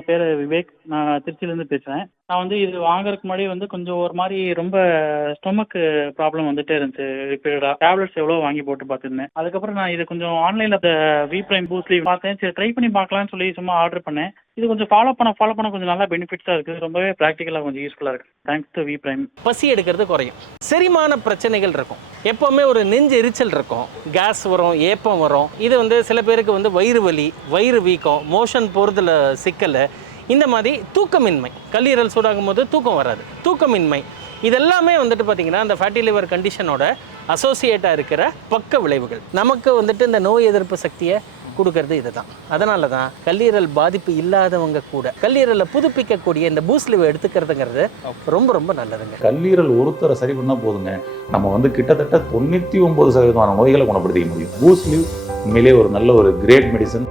என் பேர் விவேக். நான் திருச்சியிலேருந்து பேசுகிறேன். நான் வந்து இது வாங்குறதுக்கு முன்னாடி வந்து கொஞ்சம் ஒரு மாதிரி ரொம்ப ஸ்டொமக்கு ப்ராப்ளம் வந்துட்டே இருந்துச்சு ரிப்பீட்டடாக. டேப்லெட்ஸ் எவ்வளோ வாங்கி போட்டு பார்த்துருந்தேன். அதுக்கப்புறம் நான் இது கொஞ்சம் ஆன்லைனில் இந்த வி பிரைம் பூஸ்ட்லி பார்த்தேன். சரி ட்ரை பண்ணி பார்க்கலான்னு சொல்லி சும்மா ஆர்டர் பண்ணேன். இது கொஞ்சம் ஃபாலோ பண்ண கொஞ்சம் நல்லா பெனிஃபிட்ஸாக இருக்குது. ரொம்பவே ப்ராக்டிக்கலாக கொஞ்சம் யூஸ்ஃபுல்லாக இருக்குது. Thanks to we prime. பசி எடுக்கிறது குறையும், செரிமான பிரச்சனைகள் இருக்கும், எப்போவுமே ஒரு நெஞ்சு எரிச்சல் இருக்கும், கேஸ் வரும், ஏப்பம் வரும். இது வந்து சில பேருக்கு வந்து வயிறு வலி, வயிறு வீக்கம், மோஷன் போகிறதுல சிக்கல், இந்த மாதிரி தூக்கமின்மை, கல்லீரல் சூடாகும் போது தூக்கம் வராது, தூக்கமின்மை, இதெல்லாமே வந்துட்டு பார்த்திங்கன்னா அந்த ஃபேட்டி லிவர் கண்டிஷனோட அசோசியேட்டாக இருக்கிற பக்க விளைவுகள். நமக்கு வந்துட்டு இந்த நோய் எதிர்ப்பு சக்தியை கொடுக்கறது இதுதான். அதனால தான் கல்லீரல் பாதிப்பு இல்லாதவங்க கூட கல்லீரலை புதுப்பிக்கக்கூடிய இந்த பூஸ்ட்லிவை எடுத்துக்கிறதுங்கிறது ரொம்ப ரொம்ப நல்லதுங்க. கல்லீரல் ஒருத்தரை சரி பண்ணால் போதுங்க, நம்ம வந்து கிட்டத்தட்ட 99% நோய்களை குணப்படுத்திக்க முடியும். பூஸ்ட்லிவ் உண்மையிலேயே ஒரு நல்ல ஒரு கிரேட் மெடிசன்.